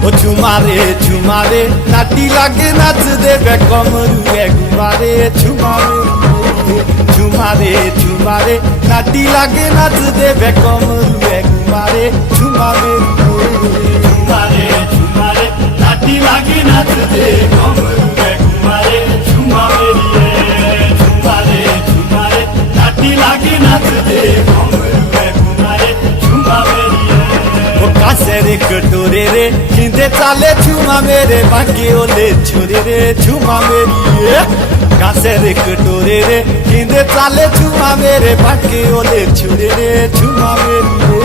ও ঝুমারে নাটি লাগে নাচ দেবে কমরু একবারে ঝুমারে নাটি লাগে নাচ দেবে কমরু একবারে ঝুমারে নাটি লাগে নাচ দে কমরু একবারে ঝুমারে নাটি লাগে নাচ দে কমরু একবারে ঝুমারে কাছের কটোরে রে কিনতে চালে ঝুমা মেরে বাকি ওলে ছুরে রে ঝুমা মেরিয়ে কাছের কটোরে রে কিনতে চালে ঝুমা মেরে বাকি ওলে ছুরে রে ঝুমা মেরিয়ে